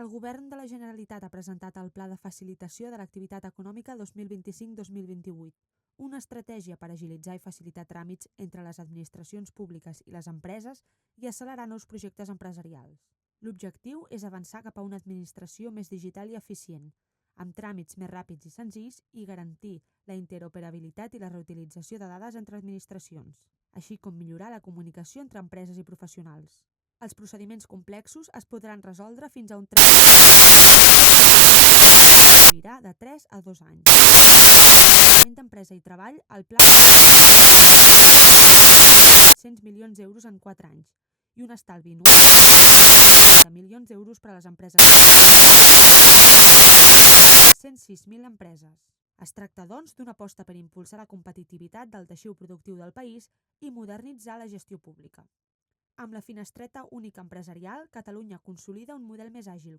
El Govern de la Generalitat ha presentat el Pla de Facilitació de l'Activitat Econòmica 2025-2028, una estratègia per agilitzar i facilitar tràmits entre les administracions públiques i les empreses i accelerar nous projectes empresarials. L'objectiu és avançar cap a una administració més digital i eficient, amb tràmits més ràpids i senzills i garantir la interoperabilitat i la reutilització de dades entre administracions, així com millorar la comunicació entre empreses i professionals. Els procediments complexos es podran resoldre fins a un tràmit de 3 a 2 anys. Departament d'Empresa i Treball, el pla 100 milions d'euros en 4 anys i un estalvi de milions d'euros per a les empreses. 106.000 empreses. Es tracta, doncs, d'una aposta per impulsar la competitivitat del teixit productiu del país i modernitzar la gestió pública. Amb la finestreta única empresarial, Catalunya consolida un model més àgil.